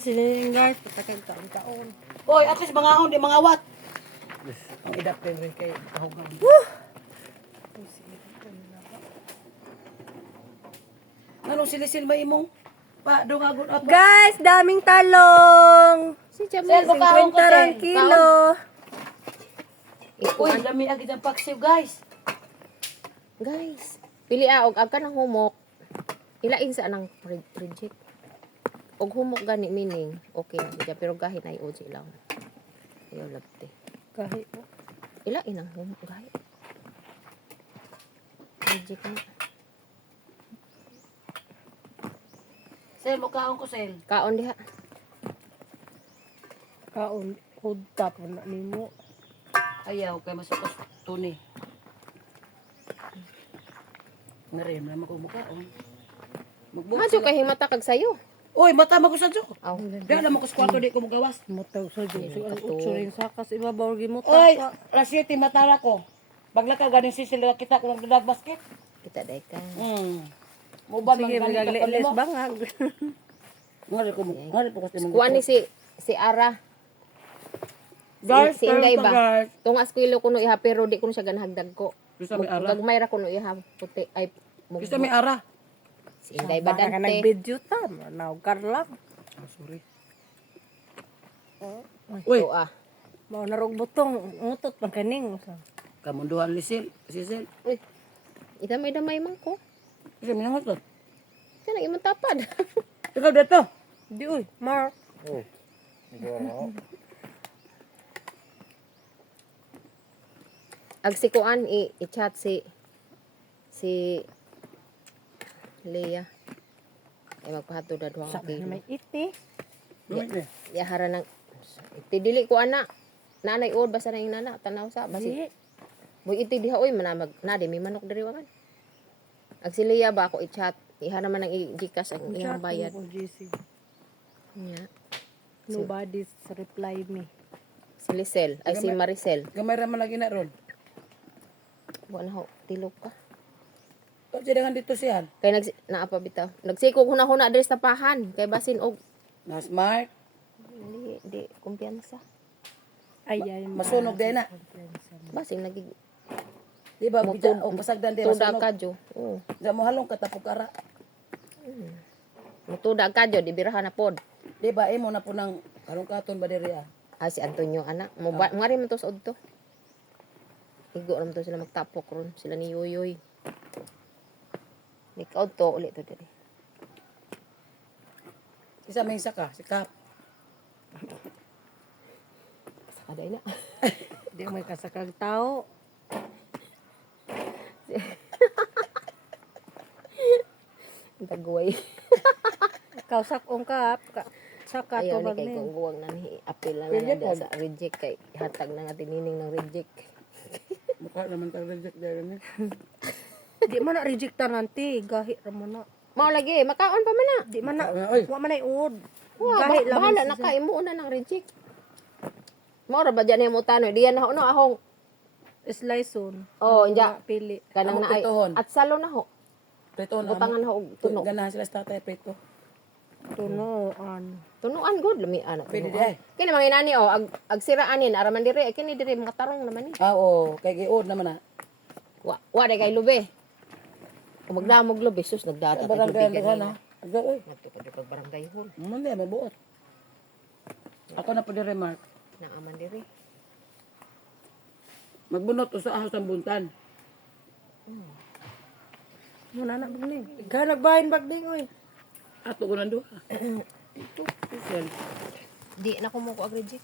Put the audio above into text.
Siling guys, patakag taon-taon. Oy, at least mga ahon, di mga wat. Ang idap din rin kay kahugan. Anong silisil ba imong? Pa, dungagon at Guys, daming talong. Si Sel, Jamil. bukahon ko, 50 Sel. kilo. Uy, dami agad ang paksiw, guys. Guys, pili og agka ng humok. Ilain sa anang reject. Og humok gani meaning okay na siya pero gahi na i-oji lang. Ayaw labte. Kahit Ilain ang humok gahi. Reject na. Sel, bukahon ko, Sel. Kaon diha. kaon, hudtap na nimo. Ayaw, kay masukos tuni. Ngarim naman ko mukhaon. Madyo kay himata kag sayo. Uy, mata magusan jo. Aw. Dahil naman ko sa kwarto di ko magawas. Mutaw sa Diyos. Ayun, Ang kato. utso rin sakas. Ibabaw gi mo Oy, tapa. alas 7 matara ko. Baglakaw ganing sisil kita ko nagdadag basket. Kita day ka. Muban Sige, magagalilis bangag. Ngari ko kasi Kuan ni si Ara. Guys, si Inday karon pa, ba? guys. Tungas kilo kuno iha pero di kuno siya ganahagdag ko. Gusto may ara. Gagmay ra kuno iha puti ay Gusto may ara. si Inday Baka ka Badante. nag-video ta. Manaw ka lang. Sorry. Uy. Uy, Mao narog butong. Ngutot man kaning. kamunduhan ni Sil. Si Sil. Uy. Idamay-damay man ko. Kasi minangot to. Siya nang imong tapad. Ikaw dito. Di uy, Mark. Ag si Kuan i-chat si Leah. Ay magpahato da duha ka Sabi na kilo. may iti. Yahara nang itidili ko ana. Nanay od basta na yung nana tanaw sa basi. Di. Boy iti diha oy manamag na di may manok diri waman. Ag si Leah ba ako i-chat. Iha naman ang i-gcash ang iyang bayad. Chat mo ko, GC. Nya. Nobody's reply me. Si Lisel ay si Maricel. Gamay ra man lagi na ron. Wa na ho tilok ka. O sidangan dito siya. Kay naapa bitaw. Nagsikog huna-huna diri sa tapahan kay basin og Na smart. di kumpiyansa. Ay, ay, Masunog din na. Basin nagig Di ba Mo kita tud- o pasagdan din tuda masunog. ka jo. Oo. Sa mo halong katapukara. Mutuda ka jo di birahan na pod. Di ba imo na po nang karong katon ba diri ah. Ah, si Antonio anak. Mo ngari man to sa udto. Igo ram to sila magtapok ron sila ni Yoyoy. Ikaw to ulit to diri. Isa may isa ka, si Kap. Aday na. Di may kasakag tao. Taguway. Ikaw sakong ka. Saka Ayaw to ni bag kay ni. kung guwang na ni apil na Reject na pod. sa reject kay hatag na nga tinining ng reject. Mukha naman tag reject diri ni. Di man na rejecta nanti. Gahi raman na. Mao lagi makaon pa man na. Di man na. Oy. Wa man ay uod. Wa Gahi lang bahala siya. na kay mo na ng reject. Mao ra ba diyan mo tanoy diyan na ho no ahong Slice on. oh Ang inja Pili. kanang Amo na ay pritohon. at salo na ho. Prito na. Butangan ho og tuno. Ganahan sila sa tatay prito. Tunoan. Tunuan good lami ana. Pwede di ay. Kini mga inani oh ag siraanin araman diri kini diri mga tarong naman ni. Ah, oo. Kay giod naman na. Wa day kay lube. Kung magdamog lube sus nagdata kay Barangay tubig ang kanina. na. Agda oy. Nagtukod kag barangay hall. Hindi, may buot. Ako na po di remark. Naaman diri. Magbunot usa ahos ang buntan. Muna na bag ni. Ikaw nagbahin bag ni. Uy. Ato ko nanduha. Ito, special. Di na ko mo ko ag reject.